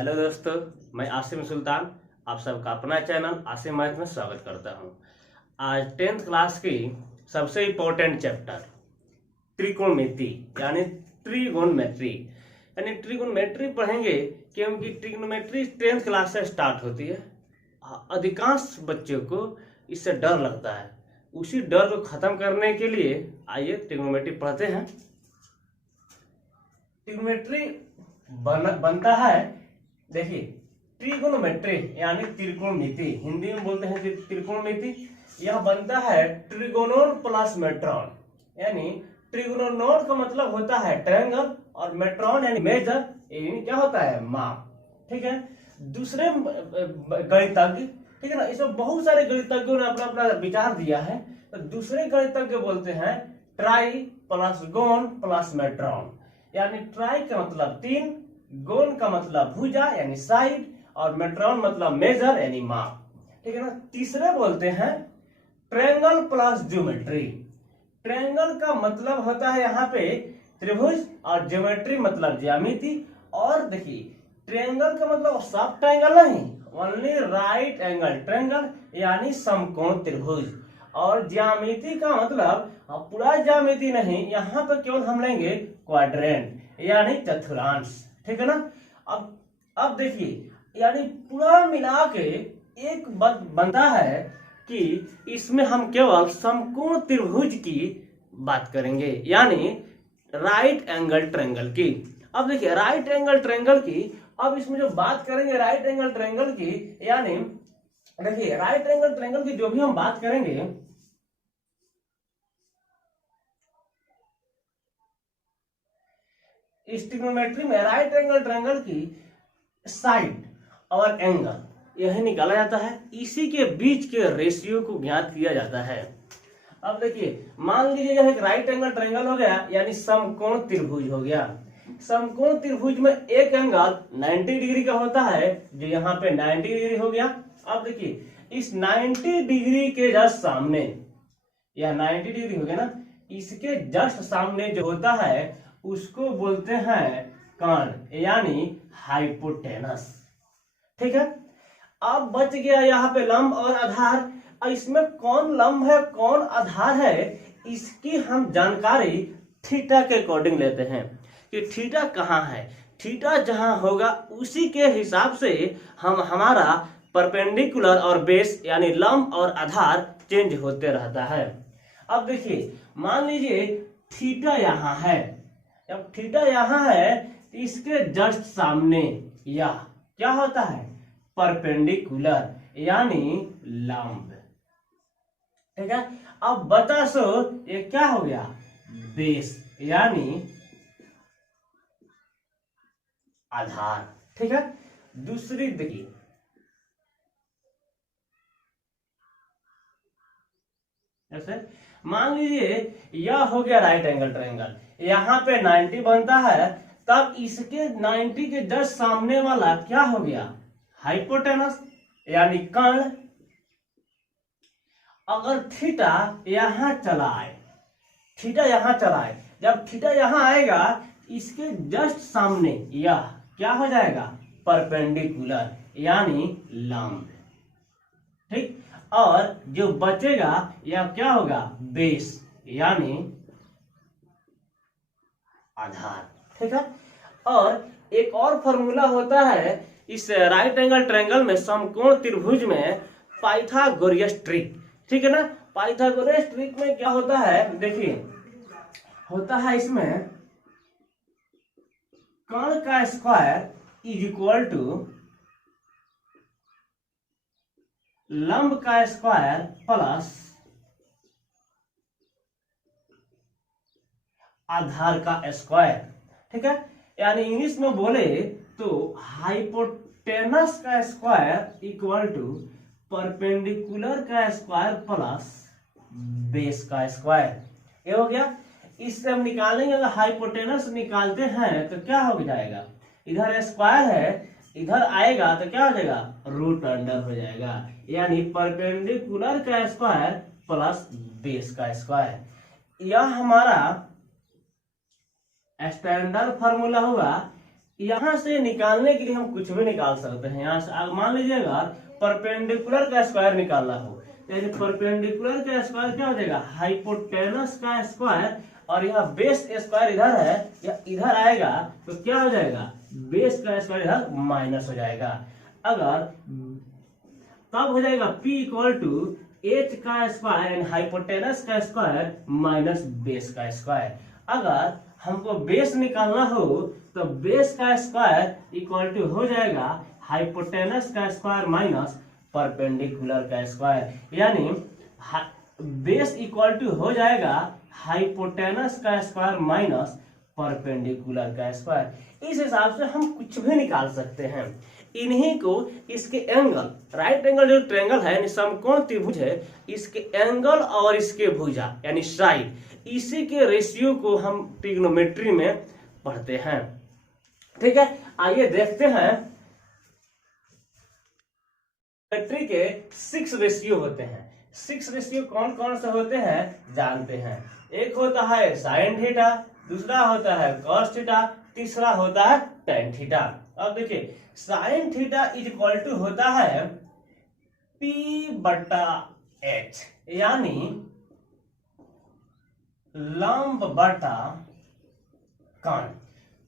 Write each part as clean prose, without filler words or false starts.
Hello दोस्तों, मैं आसिम सुल्तान आप सबका अपना चैनल आसिम मैथ में स्वागत करता हूं। आज 10th क्लास की सबसे इम्पोर्टेंट चैप्टर त्रिकोणमिति यानी ट्रिगोनमेट्री पढ़ेंगे, क्योंकि ट्रिग्नोमेट्री 10th क्लास से स्टार्ट होती है। अधिकांश बच्चों को इससे डर लगता है। उसी डर को खत्म करने के लिए आइए ट्रिग्नोमेट्री पढ़ते हैं। ट्रिग्नोमेट्री बनता है, देखिए, ट्रिगोनोमेट्री यानी त्रिकोणमिति, हिंदी में बोलते हैं त्रिकोणमिति। यह बनता है ट्रिगोनोन प्लस मेट्रॉन, यानी ट्रिगोनोन का मतलब होता है ट्रायंगल और मेट्रॉन यानी मेजर, यानी क्या होता है माप। ठीक है, दूसरे गणितज्ञ, ठीक है ना, इसमें बहुत सारे गणितज्ञों ने अपना अपना विचार दिया है। तो दूसरे गणितज्ञ बोलते हैं ट्राई प्लस गोन प्लस मेट्रॉन, यानी ट्राई का मतलब 3, गोन का मतलब भुजा यानी साइड, और मेट्रॉन मतलब मेजर यानी माप। ठीक है ना। तीसरे बोलते हैं ट्रायंगल प्लस ज्योमेट्री। ट्रायंगल का मतलब होता है यहाँ पे त्रिभुज, और ज्योमेट्री मतलब ज्यामिति। और देखिए, ट्रायंगल का मतलब सब ट्रायंगल नहीं, ओनली राइट एंगल ट्रायंगल यानी समकोण त्रिभुज। और ज्यामिति का मतलब पूरा ज्यामिति नहीं, यहाँ पर केवल हम लेंगे क्वाड्रेंट यानी चतुर्थांश। ठीक है ना। अब देखिए, यानी पूरा मिला के एक बनता है कि इसमें हम केवल समकोण त्रिभुज की बात करेंगे, यानी राइट एंगल ट्रायंगल की। अब देखिए, राइट एंगल ट्रायंगल की, अब इसमें जो बात करेंगे राइट एंगल ट्रायंगल की, यानी देखिए राइट एंगल ट्रायंगल की जो भी हम बात करेंगे, इस ट्रिग्नोमेट्री में राइट एंगल ट्रायंगल की साइड और एंगल यही निकाला जाता है। इसी के बीच के रेशियो को ज्ञात किया जाता है। अब देखिए, मान लीजिए यह एक राइट एंगल ट्रायंगल हो गया, यानी समकोण त्रिभुज हो गया। समकोण त्रिभुज में एक एंगल 90 डिग्री का होता है, जो यहाँ पे 90 डिग्री हो गया। अब देखिए, इस 90 डिग्री के जस्ट सामने, यह 90 डिग्री हो गया ना, इसके जस्ट सामने जो होता है उसको बोलते हैं कर्ण यानी हाइपोटेनस। ठीक है। अब बच गया यहाँ पे लंब और आधार। इसमें कौन लंब है कौन आधार है, इसकी हम जानकारी थीटा के अकॉर्डिंग लेते हैं कि थीटा कहाँ है। थीटा जहां होगा उसी के हिसाब से हम हमारा परपेंडिकुलर और बेस यानी लंब और आधार चेंज होते रहता है। अब देखिए, मान लीजिए थीटा यहाँ है। जब थीटा यहाँ है, इसके जस्ट सामने यह क्या होता है परपेंडिकुलर यानी लंब। ठीक है। अब बता सो ये क्या हो गया बेस यानी आधार। ठीक है। दूसरी देखिए, ऐसे मान लीजिए यह हो गया राइट एंगल ट्रायंगल, यहाँ पे 90 बनता है, तब इसके 90 के जस्ट सामने वाला क्या हो गया हाइपोटेनस यानी कर्ण। अगर थीटा यहां चला आए, थीटा यहां चला आए, जब थीटा यहां आएगा इसके जस्ट सामने यह क्या हो जाएगा परपेंडिकुलर यानी लंब। ठीक। और जो बचेगा यह क्या होगा बेस यानी आधार। ठीक है। और एक और फॉर्मूला होता है इस राइट एंगल ट्रायंगल में, समकोण त्रिभुज में, पाइथागोरस ट्रिक। ठीक है ना। पाइथागोरस ट्रिक में क्या होता है, देखिए होता है इसमें कर्ण का स्क्वायर इज इक्वल टू लंब का स्क्वायर प्लस आधार का स्क्वायर। ठीक है। यानी इंग्लिश में बोले तो हाइपोटेनस का स्क्वायर इक्वल टू परपेंडिकुलर का स्क्वायर प्लस बेस का स्क्वायर। ये हो गया। इससे हम निकालेंगे, अगर हाइपोटेनस निकालते हैं तो क्या हो जाएगा, इधर स्क्वायर है, इधर आएगा तो क्या हो जाएगा रूट अंडर हो जाएगा, यानी परपेंडिकुलर का स्क्वायर प्लस बेस का स्क्वायर। यह हमारा स्टैंडर्ड फार्मूला हुआ। यहां से निकालने के लिए हम कुछ भी निकाल सकते हैं। यहाँ से मान लीजिएगा परपेंडिकुलर का स्क्वायर निकालना हो, परपेंडिकुलर का स्क्वायर क्या हो जाएगा, हाइपोटेनस का स्क्वायर, और यहाँ बेस स्क्वायर इधर है या इधर आएगा तो क्या हो जाएगा, बेस का स्क्वायर इधर माइनस हो जाएगा। अगर तब हो जाएगा P इक्वल टू एच का स्क्वायर एंड हाइपोटेनस का स्क्वायर माइनस बेस का स्क्वायर। अगर हमको बेस निकालना हो तो बेस का स्क्वायर इक्वल टू हो जाएगा हाइपोटेनस का स्क्वायर माइनस परपेंडिकुलर का स्क्वायर, यानी बेस इक्वल टू हो जाएगा हाइपोटेनस का स्क्वायर माइनस परपेंडिकुलर का स्क्वायर। इस हिसाब से हम कुछ भी निकाल सकते हैं। इन्हीं को इसके एंगल, राइट एंगल जो ट्रायंगल है यानी समकोण त्रिभुज है, इसके एंगल और इसके भुजा यानी साइड, इसी के रेशियो को हम ट्रिग्नोमेट्री में पढ़ते हैं। ठीक है, आइए देखते हैं। ट्रिग्नोमेट्री के 6 रेशियो होते हैं। 6 रेशियो कौन कौन से होते हैं जानते हैं। एक होता है साइन थीटा, दूसरा होता है कॉस थीटा, तीसरा होता है टेन थीटा। अब देखिए sine theta is equal to होता है P बटा H, यानी लंब बटा कोण।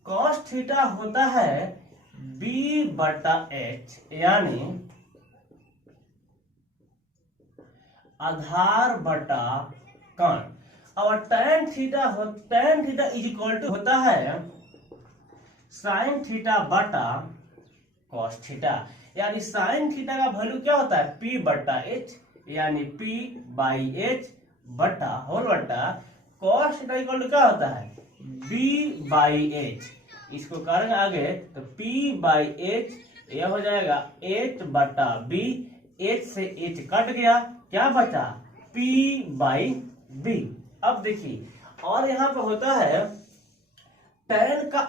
कॉस थीटा होता है B बटा H, यानी आधार बटा कोण। और tan theta is equal to होता है साइन थीटा बटा कॉस थीटा, यानी साइन थीटा का वैल्यू क्या होता है P बटा H, यानी P बाई H बटा होल बटा कॉस थीटा इक्वल टू क्या होता है B बाई H। इसको करेंगे आगे तो P बाई H यह हो जाएगा H बटा B, H से H कट गया, क्या बचा P बाई B। अब देखिए और यहाँ पे होता है टेन का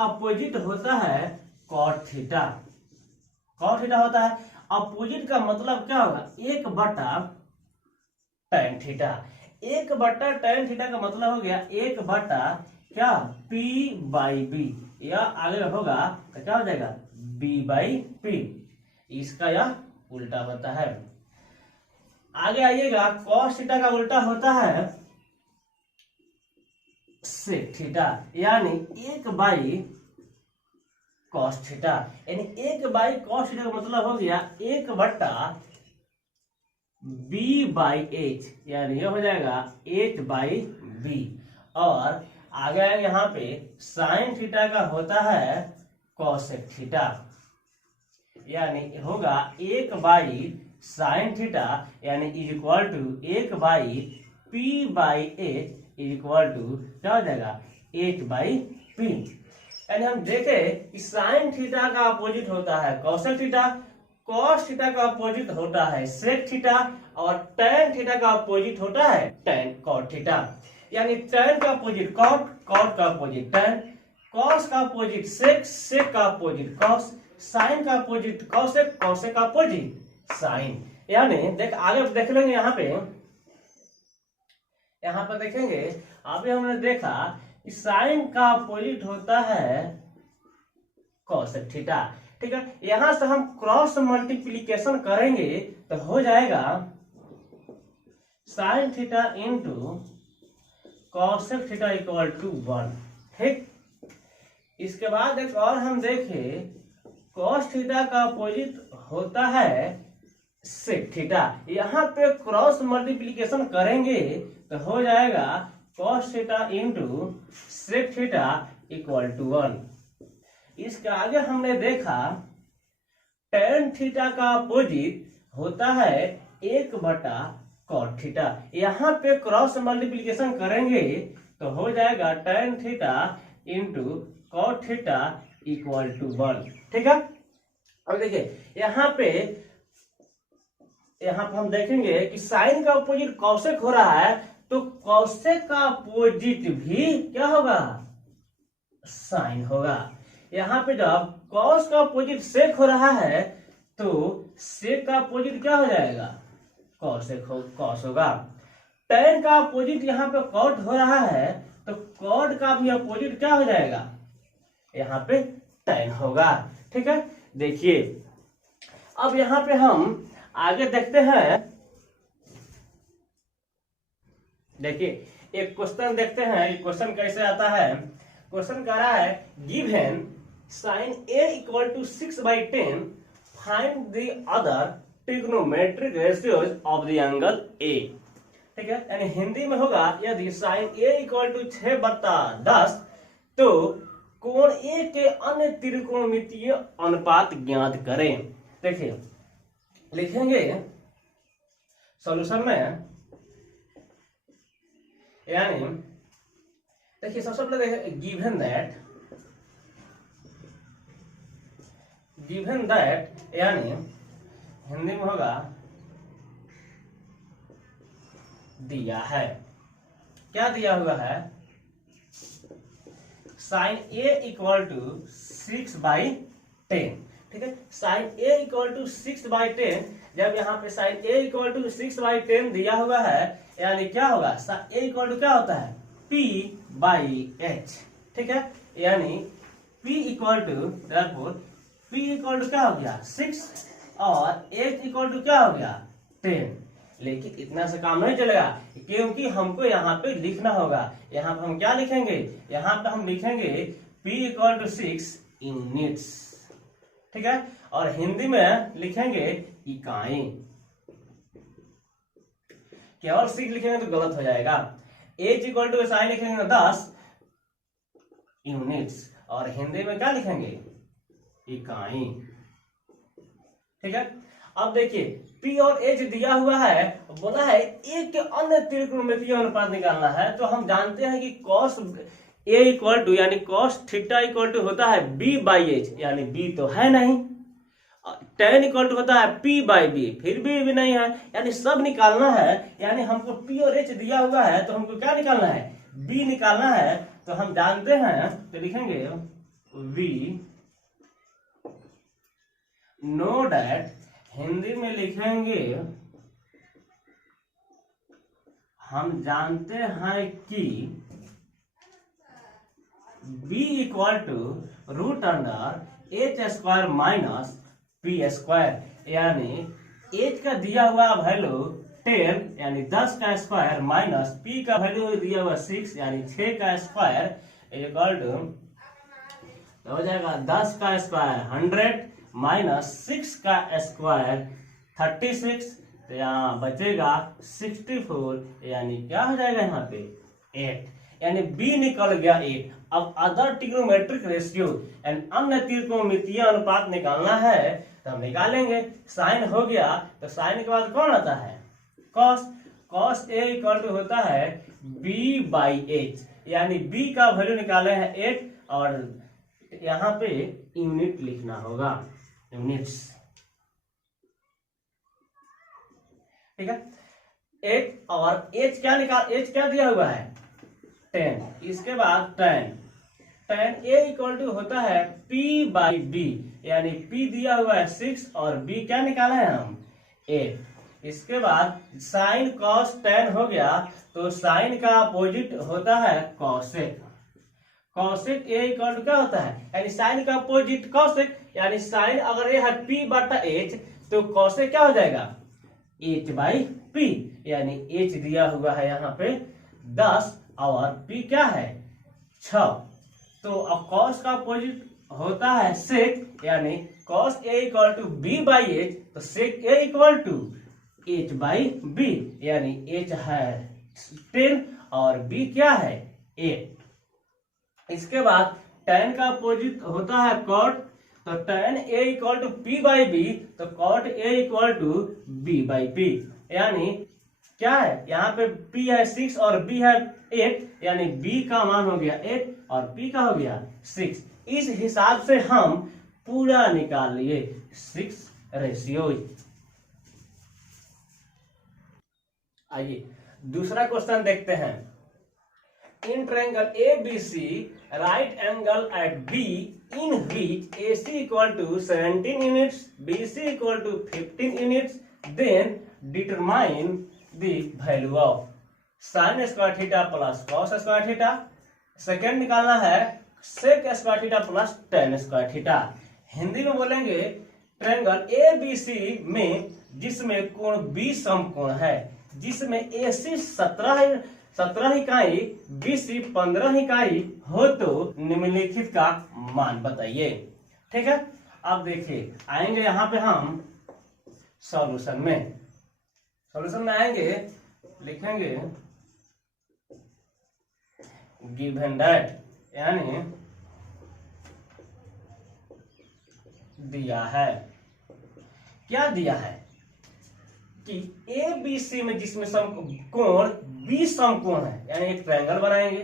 अपोजिट होता है कॉट थीटा। कॉट थीटा होता है अपोजिट का मतलब क्या होगा 1 बटा टेन थीटा। 1 बटा टेन थीटा का मतलब हो गया 1 बटा क्या P बाई B, या आगे होगा तो क्या हो जाएगा B बाई P। इसका यह उल्टा होता है। आगे आइएगा कॉस थीटा का उल्टा होता है सेक थीटा, यानी 1 बाई कॉस थीटा, यानी 1 बाई कॉस थीटा का मतलब हो गया 1 बटा B बाई H, यानी ये हो जाएगा H बाई B। और आगे यहाँ पे साइन थीटा का होता है कॉसेक थीटा, यानी होगा 1 बाई साइन थीटा, यानी is equal to 1 by P by H is equal to क्या हो जाएगा H बाई P। यानी हम देखें कि साइन थीटा का अपोजिट होता है कॉसेक थीटा, कॉस थीटा का अपोजिट होता है सेक थीटा, और टेन थीटा का अपोजिट होता है टेन कॉट थीटा। यानी टेन का अपोजिट कॉट, कॉट का अपोजिट टेन, कॉस का अपोजिट सेक, सेक का अपोजिट कॉस, साइन का अपोजिट कॉसेक, कॉसेक का अपोजिट साइन। यानी देख आगे देख लेंगे यहाँ पे देखेंगे अभी हमने देखा कि साइन का अपोजिट होता है कॉसेक थीटा। ठीक है, यहां से हम क्रॉस मल्टीप्लीकेशन करेंगे तो हो जाएगा sine theta into cosec theta equal to 1। ठीक, इसके बाद एक और हम देखें कॉस थीटा का अपोजिट होता है सेक थीटा। यहाँ पे क्रॉस मल्टीप्लीकेशन करेंगे तो हो जाएगा cos theta into sec theta equal to 1। इसके आगे हमने देखा टेन थीटा का अपोजिट होता है 1 बटा कॉट थीटा। यहाँ पे क्रॉस मल्टीप्लीकेशन करेंगे तो हो जाएगा tan theta into cot theta equal to 1। ठीक है, अब देखिए यहाँ पे हम देखेंगे कि साइन का अपोजिट कॉसेक हो रहा है तो कॉसेक का अपोजिट भी क्या होगा साइन होगा। यहाँ पे जब कॉस का अपोजिट सेक हो रहा है तो सेक का अपोजिट क्या हो जाएगा कॉसेक कॉस होगा। टेन का अपोजिट यहाँ पे कॉट हो रहा है तो कॉट का भी अपोजिट क्या हो जाएगा यहाँ पे tan होगा। ठीक है, देखिए अब यहाँ पे हम आगे देखते हैं। देखिए एक क्वेश्चन देखते हैं, ये क्वेश्चन कैसे आता है। क्वेश्चन कह रहा है given sin a equal to 6/10 find the other trigonometric ratios of the angle a। ठीक है, यानी हिंदी में होगा यदि sin a इक्वल टू 6/10 तो कोण a के अन्य त्रिकोणमितीय अनुपात ज्ञात करें। देखिए लिखेंगे सॉल्यूशन में, यानी देखिए सबसे पहले देखिए गिवन दैट यानी हिंदी में होगा दिया है। क्या दिया हुआ है? sin a equal to 6/10। ठीक है, sin a इक्वल टू 6/10, जब यहाँ पे sin a इक्वल टू 6/10 दिया हुआ है, यानी क्या होगा, a इक्वल टू क्या होता है, p/h। ठीक है, यानी p equal to p equal to क्या हो गया 6 और h इक्वल टू क्या हो गया 10। लेकिन इतना से काम नहीं चलेगा, क्योंकि हमको यहाँ पे लिखना होगा। यहाँ पे हम क्या लिखेंगे, यहाँ पे हम लिखेंगे p इक्वल टू 6 यूनिट्स। ठीक है, और हिंदी में लिखेंगे इकाई। केवल 6 लिखेंगे तो गलत हो जाएगा। h इक्वल टू साइन लिखेंगे 10 यूनिट्स, और हिंदी में क्या लिखेंगे, इकाई। ठीक है, अब देखिए p और h दिया हुआ है, बोला है एक के अन्य त्रिकोणमितीय अनुपात निकालना है। तो हम जानते हैं कि cos a इक्वल टू यानी cos थीटा इक्वल टू होता है b/h, यानी b तो है नहीं। tan इक्वल टू होता है p/b, फिर भी नहीं है, यानी सब निकालना है। यानी हमको p और h दिया हुआ है, तो हमको क्या निकालना है, b निकालना है। तो हम जानते हैं, तो लिखेंगे v नो डैट, हिंदी में लिखेंगे हम जानते हैं कि b equal to √h² minus p², यानी h का दिया हुआ वैल्यू 10 यानी 10 का स्क्वायर माइनस p का वैल्यू दिया हुआ 6 यानी 6 का स्क्वायर इक्वल टू हो जाएगा 10 का स्क्वायर 100 माइनस 6 का स्क्वायर 36, तो यहाँ बचेगा 64, यानी क्या हो जाएगा यहाँ पे 8, यानी b निकल गया 8। अब अदर ट्रिग्नोमेट्रिक रेशियो एंड अन्य त्रिकोणमितीय अनुपात निकालना है, तो हम निकालेंगे। साइन हो गया, तो साइन के बाद कौन आता है, cos a इक्वल टू होता है b/h, यानी b का वैल्यू निकाले हैं 8, और यहाँ पे यूनिट लिखना होगा, यूनिट्स। ठीक है, 8 और h क्या दिया हुआ है 10। इसके बाद tan a इक्वल टू होता है p/b, यानी p दिया हुआ है 6 और b क्या निकाला है हम 8। इसके बाद sin cos tan हो गया, तो sin का अपोजिट होता है cosec। cosec a equal to क्या होता है, यानी sin का अपोजिट cosec, यानी sin अगर ये है p/h तो cosec क्या हो जाएगा h/p, यानी h दिया हुआ है यहाँ पे 10 और p क्या है 6। तो अब cos का अपोजिट होता है sec, यानी cos a equal to b/h, तो sec a equal to h/b, यानी h है 10 और b क्या है 8। इसके बाद tan का अपोजिट होता है cot, तो tan a equal to p/b, तो cot a equal to b/p, यानी क्या है यहाँ पे p है 6 और b है 8, यानी b का मान हो गया 8 और p का हो गया 6। इस हिसाब से हम पूरा निकाल लिए 6 रेशियो। आइए दूसरा क्वेश्चन देखते हैं। In triangle ABC right angle at B in which AC equal to 17 units, BC equal to 15 units, then determine the value of sin square theta plus cos square theta। Second निकालना है sec square theta plus tan square theta. Hindi में बोलेंगे triangle ABC में जिसमें कोण B समकोण है, जिसमें AC 17 इकाई, BC 15 इकाई हो तो निम्नलिखित का मान बताइए। ठीक है, अब देखिए आएंगे यहाँ पे हम सॉल्यूशन में आएंगे, लिखेंगे गिवन दैट, यानी दिया है, क्या दिया है कि ABC में जिसमें कोण B समकोण है, यानी एक ट्रायंगल बनाएंगे,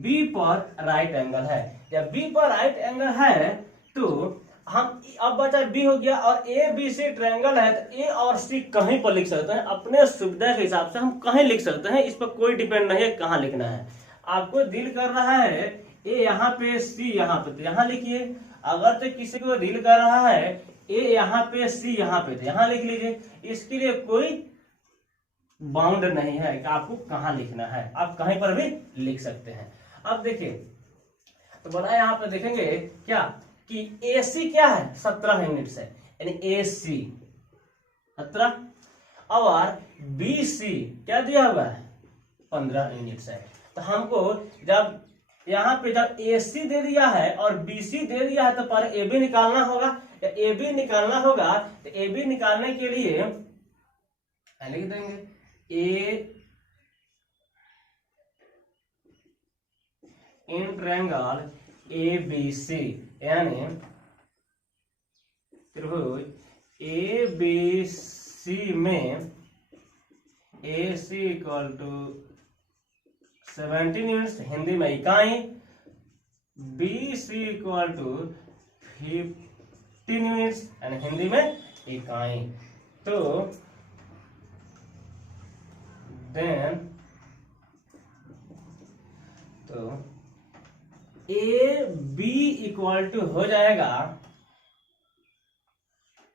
B पर राइट एंगल है। जब B पर राइट एंगल है तो हम अब बचा B हो गया, और ABC ट्रायंगल है तो A और C कहीं पर लिख सकते हैं, अपने सुविधा के हिसाब से हम कहीं लिख सकते हैं, इस पर कोई डिपेंड नहीं है कहाँ लिखना है। आपको दिल कर रहा है A यहाँ पे, C यहाँ पे, तो यहाँ लिखिए। अगर तो किसी को दिल कर रहा है A यहाँ पे, C यहाँ पे, तो यहाँ लिख लीजिए। इसके लिए कोई बाउंड नहीं है कि आपको कहाँ लिखना है, आप कहीं पर भी लिख सकते हैं। अब देखिए तो बोला यहाँ पे देखेंगे क्या कि AC क्या है 17 यूनिट्स है, यानी AC 17, और BC क्या दिया हुआ है 15 यूनिट्स है। तो हमको जब यहाँ पे जब AC दे दिया है और BC दे दिया है तो पर AB निकालना होगा। AB निकालना होगा तो AB निकालने के लिए लिख देंगे A इन ट्रायंगल ABC, यानी त्रिभुज ABC में AC equal to 17 units, Hindi में इकाई, BC इक्वल टू 15 यूनिट्स, यानी हिंदी में इकाई। तो देन तो AB इक्वल टू हो जाएगा,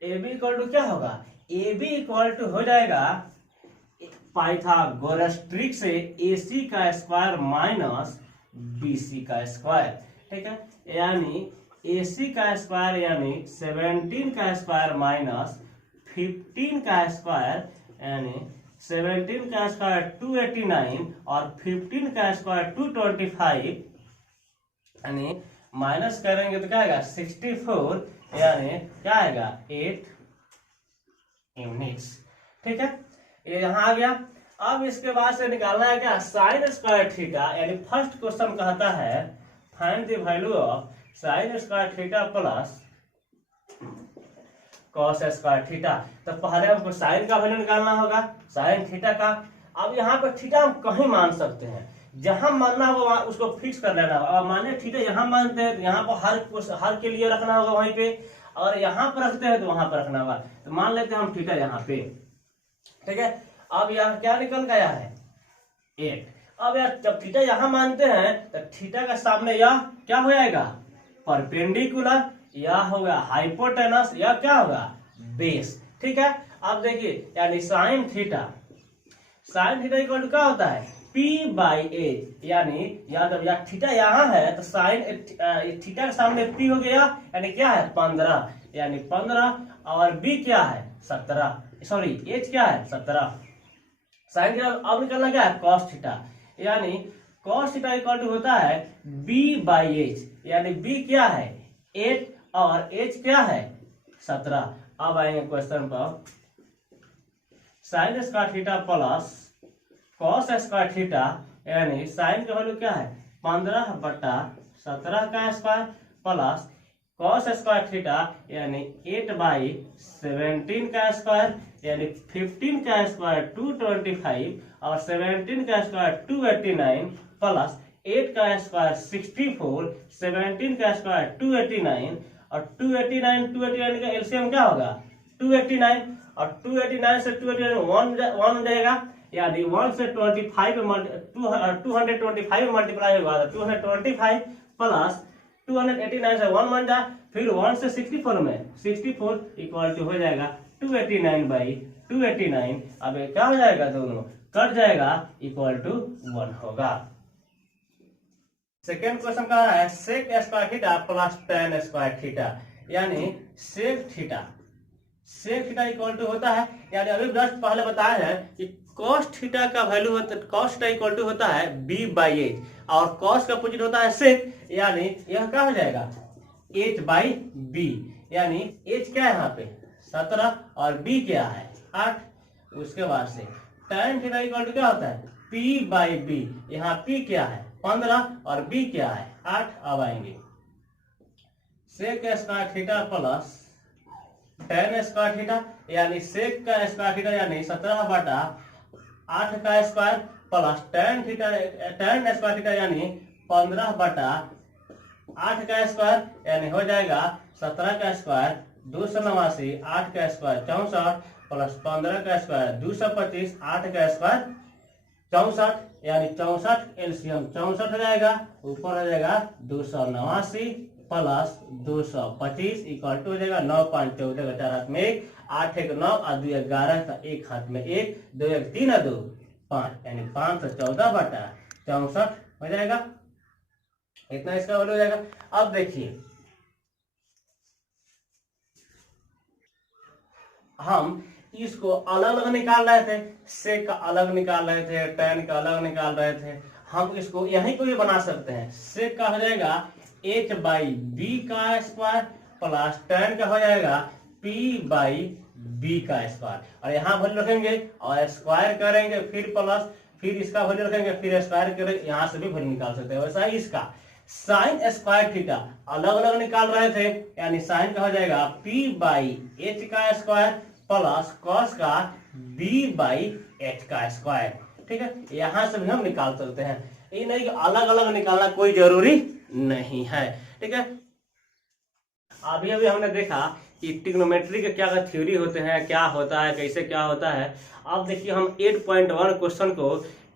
AB इक्वल टू क्या होगा, AB इक्वल टू हो जाएगा पाइथागोरस ट्रिक से AC का स्क्वायर माइनस BC का स्क्वायर। ठीक है, यानी AC का स्क्वायर यानी 17 का स्क्वायर माइनस 15 का स्क्वायर, यानी 17 का स्क्वायर 289 और 15 का स्क्वायर 225, यानी माइनस करेंगे तो क्या आएगा 64, यानी क्या आएगा 8 यूनिट्स। ठीक है, ये यहाँ आ गया। अब इसके बाद से निकालना है क्या साइन स्क्वायर थीटा, यानी फर्स्ट क्वेश्चन कहता है find the value of sine square theta plus cos square theta. तो पहले हमको साइन का वैल्यू निकालना होगा, साइन थीटा का। अब यहाँ पर थीटा हम कहीं मान सकते हैं, जहां मानना होगा उसको फिक्स कर लेना होगा। अब माने थीटा यहाँ मानते हैं तो यहाँ पर हर के लिए रखना होगा वहीं पे, और यहाँ पर रखते हैं तो वहां पर रखना होगा। तो मान लेते हैं हम थीटा यहाँ पे। ठीक है, अब यहाँ क्या निकल गया है 8। अब यार जब थीटा यहाँ मानते हैं तो थीटा का सामने यह क्या हो जाएगा परपेंडिकुलर, या होगा हाइपोटेनस, या क्या होगा बेस। ठीक है, अब देखिए यानी साइन थीटा इक्वल टू क्या होता है P/A, यानी जब या थीटा यहाँ है तो साइन थीटा के सामने P हो गया, यानी क्या है 15, यानी 15, और B क्या है 17, सॉरी H क्या है 17। साइन थीटा अब निकलना क्या है कॉस थीटा, यानी कॉस थीटा इक्वल टू होता है B/H, यानी B क्या है 8 और H क्या है 17। अब आएंगे क्वेश्चन पर, sine square theta plus cos square theta, यानी साइन का वैल्यू क्या है 15/17 का square plus cos square theta यानी 8/17 का स्क्वायर, यानी 15 का स्क्वायर 225 और 17 का स्क्वायर 289 प्लस 8 का स्क्वायर 64, 17 का स्क्वायर 289 और 289 का एलसीएम क्या होगा 289, और 289 से 289 1 हो जाएगा, यानी 1 से 225 मल्टीप्लाई होगा 225 प्लस 289 से 1 बन जाए, फिर 1 से 64 में 64 इक्वल टू हो जाएगा 289/289। अब क्या हो जाएगा दोनों कट जाएगा इक्वल टू 1 होगा। सेकेंड क्वेश्चन कह रहा है sec square theta plus tan square theta, यानी सेक थीटा इक्वल टू होता है, यानी अभी जस्ट पहले बताया है कि cos थीटा का वैल्यू होता है, cos थीटा इक्वल टू होता है b बाई एच, और cos का अपोजिट होता है सेक, यानी यह क्या हो जाएगा h बाई बी, यानी h क्या है यहाँ पे 17 और b क्या है 8। उसके बाद से tan थीटा इक्वल टू क्या होता है p बाई बी, यहाँ p क्या है 15 और b क्या है 8। अब आएंगे sec square theta plus tan square theta, यानी सेक का स्क्वायर थीटा यानी 17 बटा 8 का square plus tan square theta यानी 15 बटा 8 का स्क्वायर, यानी हो जाएगा 17 का स्क्वायर 289, 8 का स्क्वायर 64 प्लस 15 का स्क्वायर 225, 8 का स्क्वायर 64, यानी 64 एलसीएम 64 हो जाएगा, ऊपर हो जाएगा 289 प्लस 225 इक्वल टू हो जाएगा 9 5 14 का 4 हाथ में 1, 8 1 9 और 2 11 का 1 हाथ में 1, 2 1 3 और 2 5, यानी 514 बटा 64 हो जाएगा, इतना इसका वैल्यू हो जाएगा। अब देखिए हम इसको अलग अलग निकाल रहे थे, सेक का अलग निकाल रहे थे, टेन का अलग निकाल रहे थे, हम इसको यहीं को भी बना सकते हैं। सेक का हो जाएगा h बाई बी का स्क्वायर प्लस टेन का हो जाएगा p बाई बी का स्क्वायर, और यहाँ वैल्यू रखेंगे और स्क्वायर करेंगे, फिर प्लस, फिर इसका वैल्यू रखेंगे, फिर स्क्वायर करेंगे, यहाँ से भी वैल्यू निकाल सकते हैं। वैसा ही इसका साइन स्क्वायर थीटा अलग अलग निकाल रहे थे, यानी साइन का हो जाएगा p बाई एच का स्क्वायर प्लस कॉस का b बाई एच का स्क्वायर। ठीक है, यहाँ से भी हम निकाल सकते हैं, ये नहीं कि अलग अलग निकालना कोई जरूरी नहीं है। ठीक है, अभी हमने देखा कि ट्रिग्नोमेट्री के क्या थ्योरी होते हैं, क्या होता है, कैसे क्या होता है। अब देखिए हम 8.1 क्वेश्चन को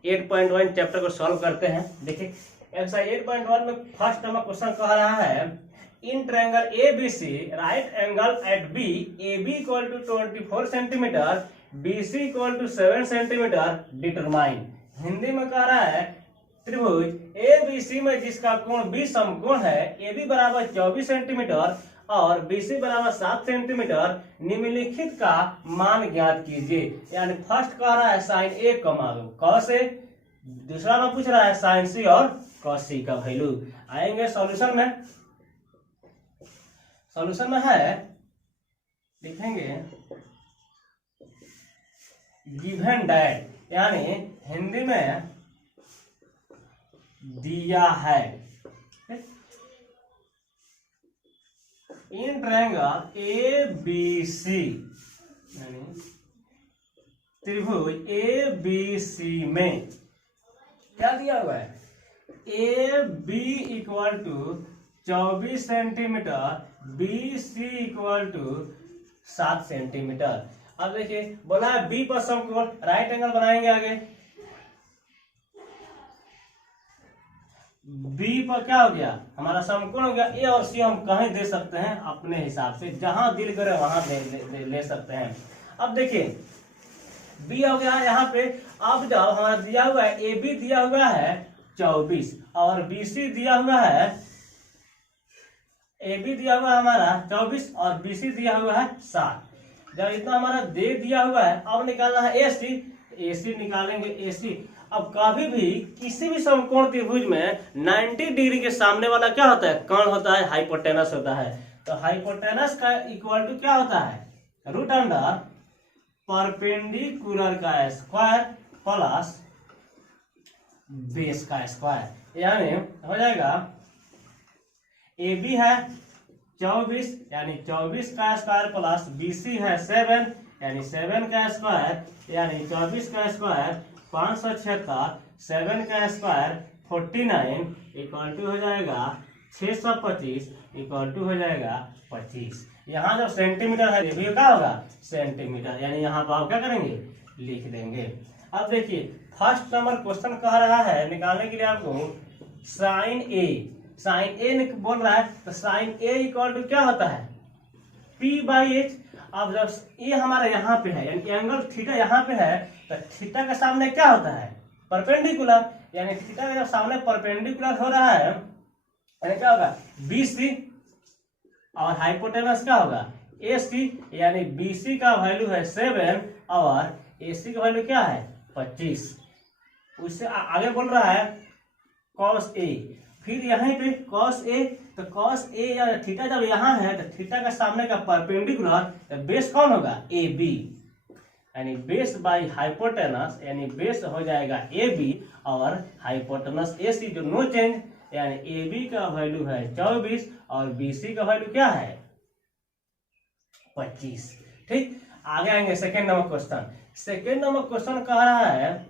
8.1 चैप्टर को सॉल्व करते हैं। देखिए एक्सरसाइज 8.1 में फर्स्ट नंबर क्वेश्चन कह रहा है in triangle ABC right angle at B AB equal to 24 centimetre BC equal to 7 centimetre determine. Hindi में कह रहा है त्रिभुज ABC में जिसका कोण B समकोण है, AB बराबर 24 सेंटीमीटर और BC बराबर 7 सेंटीमीटर, निम्नलिखित का मान ज्ञात कीजिए। यानी फर्स्ट कह रहा है साइन A कॉस A, दूसरा में पूछ रहा है साइन C और कॉस C का वैल्यू। आएंगे सॉल्यूशन में, सॉल्यूशन में है लिखेंगे गिवन दैट, यानी हिंदी में दिया है इन ट्रायंगल ABC, यानी त्रिभुज ABC में क्या दिया हुआ है AB equal to 24 centimetre BC equal to 7 centimetre. अब देखिए बोला है B पर समकोण, राइट एंगल बनाएंगे आगे, B पर क्या हो गया हमारा समकोण हो गया, A और C हम कहीं दे सकते हैं अपने हिसाब से, जहां दिल करे वहां ले सकते हैं। अब देखिए B हो गया यहाँ पे, अब जब हमारा दिया हुआ है AB दिया हुआ है 24 और BC दिया हुआ है, AB दिया हुआ है हमारा 24 और BC दिया हुआ है 7। जब इतना हमारा दे दिया हुआ है, अब निकालना है AC निकालेंगे AC। अब कभी भी किसी भी समकोण त्रिभुज में 90 डिग्री के सामने वाला क्या होता है कोण होता है, हाइपोटेनस होता है। तो हाइपोटेनस का इक्वल टू क्या होता है रूट अंडर परपेंडिकुलर का स्क्वायर प्लस बेस का स्क्वायर, यानी हो जाएगा AB है 24 यानी 24 का स्क्वायर प्लस BC है 7 यानी 7 का स्क्वायर, यानी 24 का स्क्वायर 576, 7 का स्क्वायर 49 इक्वल टू हो जाएगा 625 इक्वल टू हो जाएगा 25। यहाँ जब सेंटीमीटर है ये भी क्या होगा सेंटीमीटर, यानी यहाँ पर आप क्या करेंगे लिख देंगे। अब देखिए फर्स्ट नंबर क्वेश्चन कह रहा है निकालने के लिए आपको साइन ए बोल रहा है, तो साइन ए इक्वल टू क्या होता है P बाई एच। अब जब ये हमारा यहाँ पे है यानी एंगल थीटा यहाँ पे है, तो थीटा के सामने क्या होता है परपेंडिकुलर, यानी थीटा का जब सामने परपेंडिकुलर हो रहा है यानी क्या होगा BC, और हाइपोटेनस क्या होगा AC, यानी BC का वैल्यू है 7 और AC का वैल्यू क्या है 25। उससे आगे बोल रहा है cos A, फिर यहाँ पे cos A, तो cos A या थीटा जब यहाँ है तो थीटा का सामने का परपेंडिकुलर, तो बेस कौन होगा AB, यानी बेस बाई हाइपोटेनस, यानी बेस हो जाएगा AB और हाइपोटेनस AC जो नो चेंज, यानी AB का वैल्यू है 24 और BC का वैल्यू क्या है 25। ठीक, आगे आएंगे second number question. Second number question कह रहा है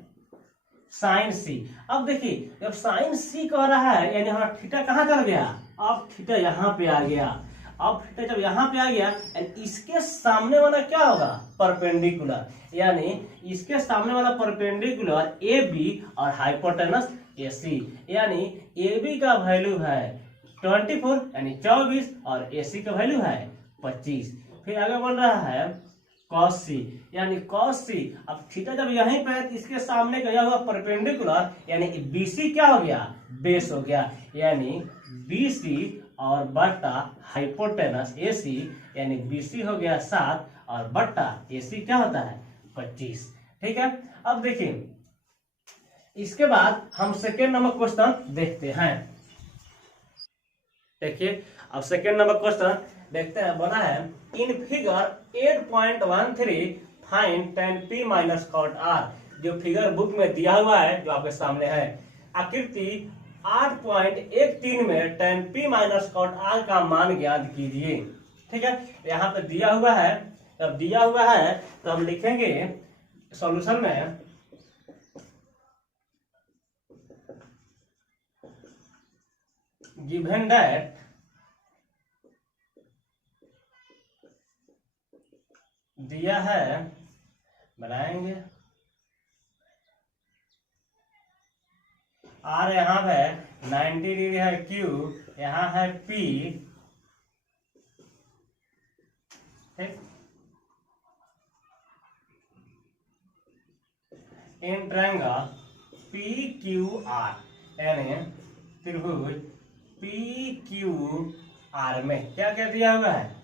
साइन C। अब देखिए जब साइन C कह रहा है यानी हमारा थीटा कहाँ चल गया, अब थीटा यहाँ पे आ गया। अब थीटा जब यहाँ पे आ गया इसके सामने वाला क्या होगा परपेंडिकुलर, यानी इसके सामने वाला परपेंडिकुलर AB और हाइपोटेनस AC, यानी AB का वैल्यू है 24 यानी 24 और AC का वैल्यू है 25। फिर आगे बोल रहा है cos C, यानी cos C, अब थीटा जब यहीं पे है इसके सामने का यह हुआ परपेंडिकुलर, यानी BC क्या हो गया बेस हो गया, यानी BC और बट्टा हाइपोटेनस AC, यानी BC हो गया 7 और बट्टा AC क्या होता है 25। ठीक है, अब देखिए इसके बाद हम सेकेंड नंबर क्वेश्चन देखते हैं। देखिए अब सेकेंड नंबर क्वेश्चन देखते हैं, बना है in figure 8.13 find tan P minus cot R। जो फिगर बुक में दिया हुआ है जो आपके सामने है, आकृति 8.13 में tan P minus cot R का मान ज्ञात कीजिए। ठीक है, यहाँ पे दिया हुआ है, जब दिया हुआ है तो हम लिखेंगे सॉल्यूशन में गिवन दैट दिया है, बनाएंगे R यहाँ है 90 डिग्री है, Q यहाँ है P, ठीक, इन ट्रायंगल PQR, यानी त्रिभुज PQR में क्या क्या दिया हुआ है,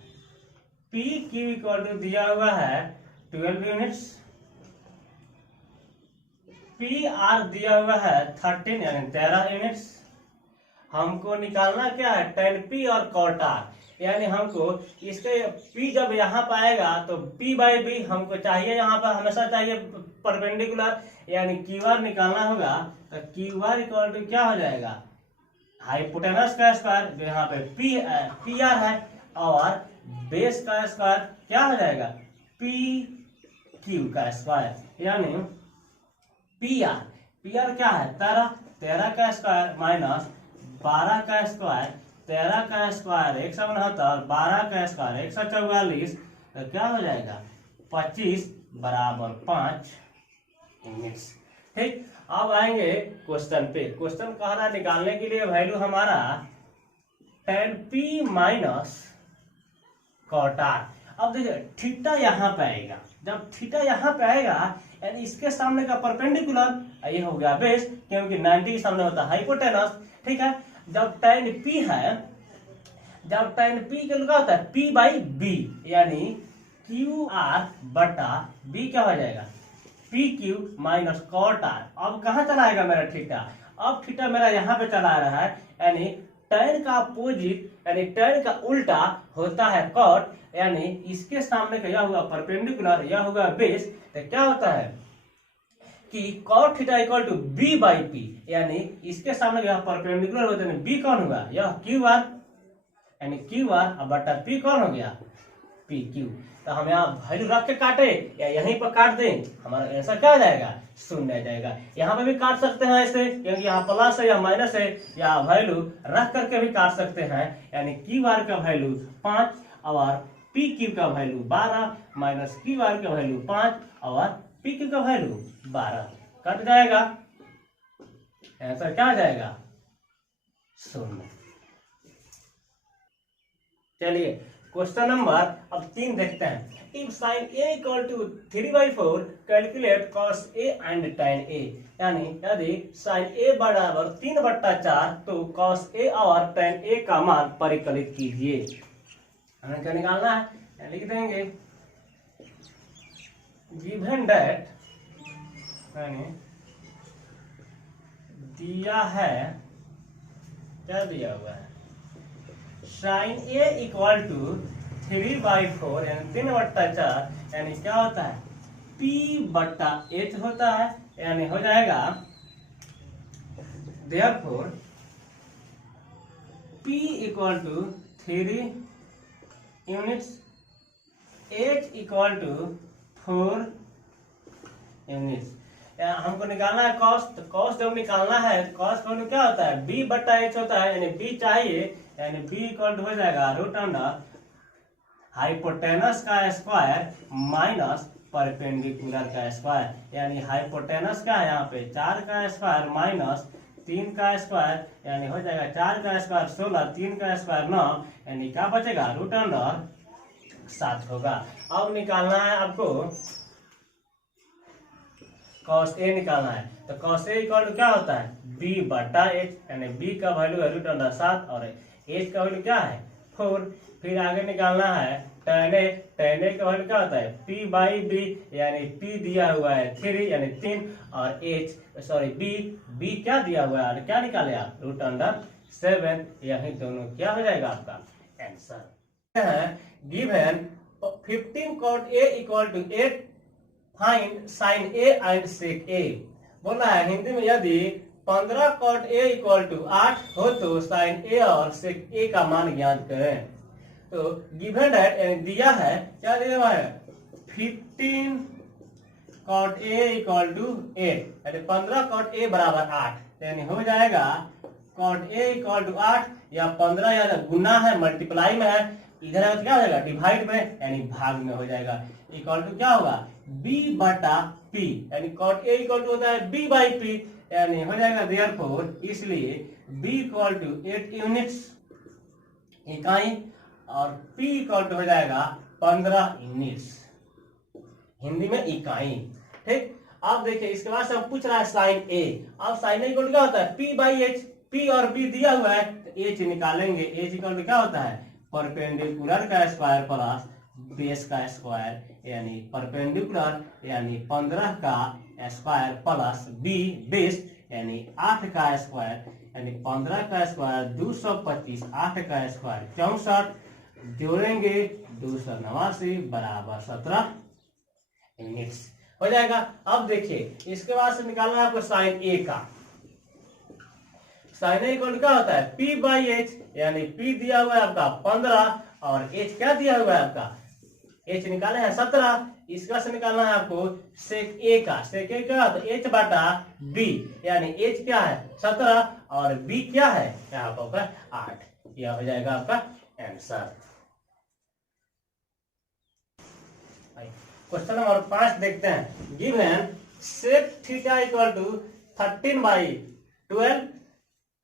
PQ इक्वल टू दिया हुआ है 12 यूनिट्स, PR दिया हुआ है 13 यानी 13 यूनिट्स। हमको निकालना क्या है tan P और cot R, यानी हमको इसके P जब यहाँ पर आएगा तो P बाई B हमको चाहिए, यहाँ पर हमेशा चाहिए परपेंडिकुलर, यानी QR निकालना होगा तो QR इक्वल टू क्या हो जाएगा हाइपोटेनस का स्क्वायर जो यहाँ पे PR है और बेस का स्क्वायर क्या हो जाएगा PQ का स्क्वायर, यानी PR क्या है 13 का स्क्वायर माइनस 12 का स्क्वायर, 13 का स्क्वायर 169, 12 का स्क्वायर 144, तो क्या हो जाएगा 25 बराबर 5 यूनिट्स। ठीक, अब आएंगे क्वेश्चन पे। क्वेश्चन कह रहा है निकालने के लिए वैल्यू हमारा tan P minus cot R। अब देखिए थीटा यहाँ पे आएगा, जब थीटा यहाँ पे आएगा यानी इसके सामने का परपेंडिकुलर ये हो गया बेस, क्योंकि 90 के सामने होता है हाइपोटेनस। ठीक है, जब tan P है, जब tan P के क्या होता है P बाई B, यानी QR बटा B क्या हो जाएगा PQ माइनस cot R। अब कहाँ चला आएगा मेरा थीटा, अब थीटा मेरा यहाँ पे चला आ रहा है, यानी tan का अपोजिट यानी tan का उल्टा होता है cot, यानी इसके सामने का यह हुआ परपेंडिकुलर, यह होगा बेस, तो क्या होता है कि cot theta equal to B by P, यानी इसके सामने यह परपेंडिकुलर होता है B कौन होगा यह QR, यानी QR और बटा P कौन हो गया PQ। तो हम यहाँ वैल्यू रख के काटे या यहीं पर काट दें, हमारा आंसर क्या आ जाएगा शून्य आ जाएगा। यहाँ पे भी काट सकते हैं ऐसे, क्योंकि यहाँ प्लस है या माइनस है, या वैल्यू रख करके भी काट सकते हैं, यानी QR का वैल्यू 5 और PQ का वैल्यू 12 माइनस QR का वैल्यू 5 और PQ का वैल्यू 12 कट जाएगा, आंसर क्या आ जाएगा शून्य। चलिए क्वेश्चन नंबर अब 3 देखते हैं। If sine A equal to 3/4 calculate cos A and tan A. यानी यदि साइन ए बराबर 3/4 तो कॉस ए और tan ए का मान परिकलित कीजिए। हमें क्या निकालना है, लिख देंगे गिवन दैट, यानी दिया है, क्या दिया हुआ है, साइन ए इक्वल टू 3/4 यानी 3/4, यानी क्या होता है P/H होता है, यानी हो जाएगा therefore P equal to 3 units, H equal to 4 units. हमको निकालना है कॉस, तो कॉस जब निकालना है, कॉस का क्या होता है B/H होता है, यानी B चाहिए, यानी B इक्वल टू हो जाएगा रूट अंडर हाइपोटेनस का स्क्वायर माइनस परपेंडिकुलर का स्क्वायर। यानी हाइपोटेनस का है यहाँ पे 4 का स्क्वायर माइनस 3 का स्क्वायर, यानी हो जाएगा 4 का स्क्वायर 16, 3 का स्क्वायर 9, यानी क्या बचेगा रूट अंडर 7 होगा। अब निकालना है आपको कॉस ए निकालना है, तो कॉस ए इक्वल टू क्या होता है B/H, यानी B का वैल्यू है रूट अंडर 7 और H का वैल्यू क्या है 4। फिर आगे निकालना है tan A, tan A का वैल्यू क्या होता है P/B, यानी P दिया हुआ है 3 यानी 3 और B क्या दिया हुआ है, क्या निकाले आप रूट अंडर 7, यही दोनों क्या हो जाएगा आपका answer. Given 15 cot A equal to 8 find sine A and sec A. बोला है हिंदी में यदि 15 cot A इक्वल टू 8 हो तो साइन ए और सेक ए का मान ज्ञात करें। तो गिवन दैट यानी दिया है, क्या दिया हुआ है 15 cot A इक्वल टू 8, यानी 15 cot A बराबर 8, यानी हो जाएगा cot A इक्वल टू 8 या 15, या गुना है मल्टीप्लाई में है, इधर क्या हो जाएगा डिवाइड में, यानी भाग में हो जाएगा, इक्वल टू क्या होगा B/P, यानी cot A इक्वल टू होता है B/P, यानी हो जाएगा देयरफॉर, इसलिए B इक्वल टू 8 यूनिट्स इकाई और P इक्वल टू हो जाएगा 15 यूनिट्स, हिंदी में इकाई। ठीक, अब देखिए इसके बाद से हम पूछ रहा है साइन ए। अब साइन ए इक्वल टू क्या होता है P/H, P और B दिया हुआ है तो H निकालेंगे। H इक्वल टू क्या होता है परपेंडिकुलर का स्क्वायर प्लस बेस का स्क्वायर, यानी परपेंडिकुलर यानी 15 का स्क्वायर प्लस B बेस यानी 8 का स्क्वायर, यानी 15 का स्क्वायर 225, 8 का स्क्वायर 64, जोड़ेंगे 289 बराबर 17 यूनिट्स हो जाएगा। अब देखिए इसके बाद से निकालना है आपको साइन ए का। साइन ए इक्वल क्या होता है P/H, यानी P दिया हुआ है आपका 15 और H क्या दिया हुआ है आपका H निकाले हैं 17। इसका से निकालना है आपको सेक ए का। सेक ए क्या होता है H/B, यानी H क्या है 17 और B क्या है यहाँ पर 8, यह हो जाएगा आपका आंसर। क्वेश्चन नंबर 5 देखते हैं। Given sec theta equal to 13/12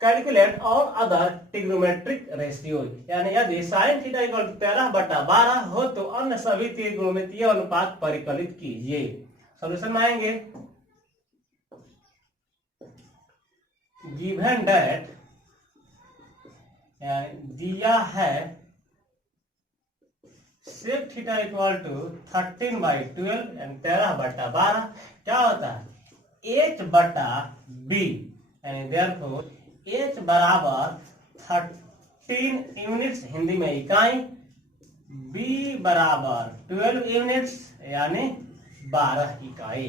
calculate all other trigonometric ratio, यानी यदि साइन थीटा इक्वल 13/12 हो तो अन्य सभी त्रिकोणमितीय अनुपात परिकलित कीजिए। सॉल्यूशन में आएंगे। गिवन दैट दिया है सेक थीटा इक्वल टू 13/12 यानी 13/12, क्या होता है H/B, यानी देयरफॉर H बराबर 13 यूनिट्स हिंदी में इकाई, B बराबर 12 यूनिट्स यानी 12 इकाई।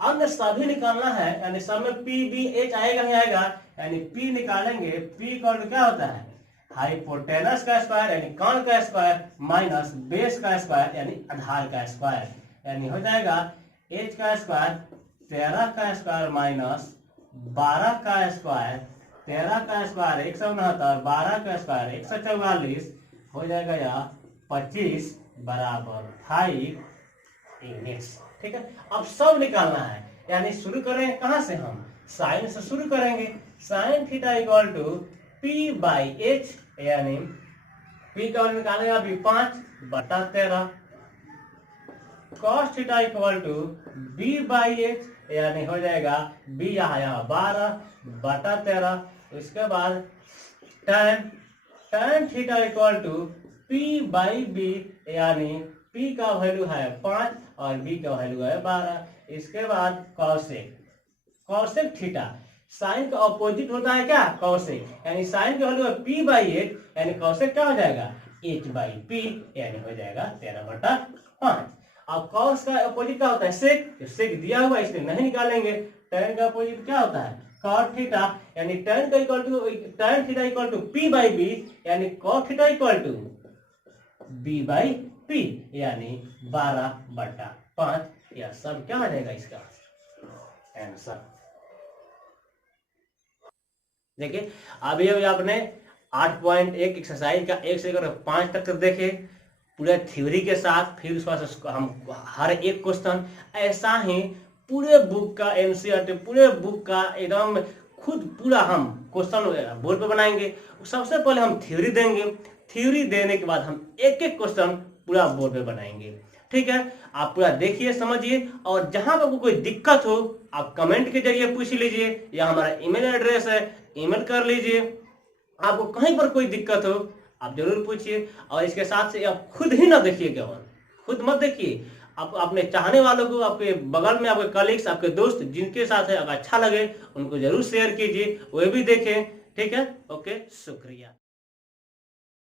अन्य सभी निकालना है, यानी सब में P/B/H आएगा नहीं आएगा, यानी P निकालेंगे। P इक्वल टू क्या होता है हाइपोटेनस का स्क्वायर यानी कर्ण का स्क्वायर माइनस बेस का स्क्वायर यानी आधार का स्क्वायर, यानी हो जाएगा H का स्क्वायर 13 का स्क्वायर माइनस 12 का स्क्वायर, 13 का स्क्वायर 169, 12 का स्क्वायर 144 हो जाएगा या 25 बराबर 5 यूनिट्स। ठीक है, अब सब निकालना है, यानी शुरू करेंगे कहां से, हम साइन से शुरू करेंगे। Sine theta equal to P/H, यानी पी का वैल्यू निकालेगा अभी 5/13 cos theta equal to b/h, यानी हो जाएगा b यहाँ 12/13। उसके बाद tan theta equal to p/b, यानी p का वैल्यू है 5 और b का वैल्यू है 12। इसके बाद कॉसेक थीटा, साइन का ऑपोजिट होता है क्या, कॉसेक, यानी साइन का वैल्यू है p/h, यानी कॉसेक क्या हो जाएगा h/p, यानी हो जाएगा 13/5। अब कॉस का अपोजिट क्या होता है, सेक, सेक दिया हुआ इसलिए नहीं निकालेंगे। tan का अपोजिट क्या होता है, cot थीटा, यानी tan theta equal to p/b, यानी cot theta equal to b/p, यानी 12/5। यह सब क्या हो जाएगा इसका आंसर। देखिए अभी आपने 8.1 एक्सरसाइज का 1 से 5 तक देखे पूरे थ्योरी के साथ, फिर उसके बाद हम हर एक क्वेश्चन ऐसा ही पूरे बुक का एनसीईआरटी, पूरे बुक का एकदम खुद पूरा हम क्वेश्चन बोर्ड पे बनाएंगे। सबसे पहले हम थ्योरी देंगे, थ्योरी देने के बाद हम एक एक क्वेश्चन पूरा बोर्ड पे बनाएंगे। ठीक है, आप पूरा देखिए, समझिए, और जहां पर कोई दिक्कत हो आप कमेंट के जरिए पूछ लीजिए, या हमारा ईमेल एड्रेस है, ईमेल कर लीजिए। आपको कहीं पर कोई दिक्कत हो आप जरूर पूछिए, और इसके साथ से आप खुद ही ना देखिए, केवल खुद मत देखिए, आप अपने चाहने वालों को, आपके बगल में आपके कलीग्स, आपके दोस्त जिनके साथ है अगर अच्छा लगे उनको जरूर शेयर कीजिए, वे भी देखें। ठीक है, ओके, शुक्रिया।